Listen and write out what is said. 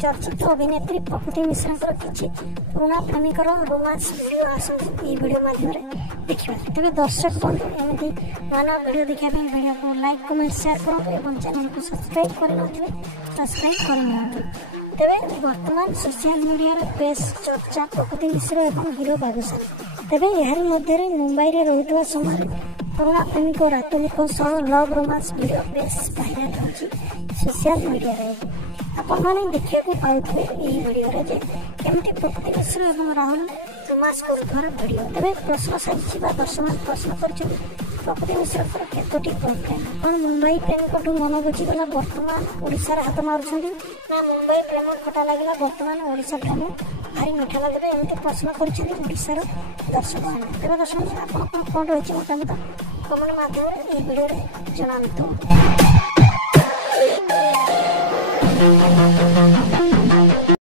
चर्चित अभिनेत्री प्रकृति मिश्रा किसी पुराना प्रेमिकर रोमांस वीडियो आसती वीडियो माध्यम देखा तेज दर्शक बंधु एमती नवा नवा वीडियो देखा वीडियो को लाइक कमेंट शेयर करूँ और चैनल को सब्सक्राइब करते सब्सक्राइब कर तेज बर्तमान सोशल मीडिया बेस चर्चा प्रकृति मिश्रा और हीरो बाबूशान तेज यार मध्य मुंबई में रोता समय पुराना प्रेमिक रातुल सह love romance video base viral होची सोशल मीडिया रे आपण माने देखिए पाउथे एही वीडियो रे जे केमती प्रकृति मिश्रा और राहुल रोमांस करुथार वीडियो तेज प्रश्न साजिश प्रश्न कर प्रकृति मिश्रा केतोटी प्रेम कौन मुंबई प्रेमिक मन बुझीगला बर्तमान ओडिशार हाथ मारुछंती ना मुंबई प्रेम खटा लगे बर्तमान ओडिशा प्रेम भारी मीठा लगे एमती प्रश्न कर ओडिशार दर्शक मैंने तेज दर्शक आप कौन रही मतामत कमेंट माध्यम ये वीडियो जनातु।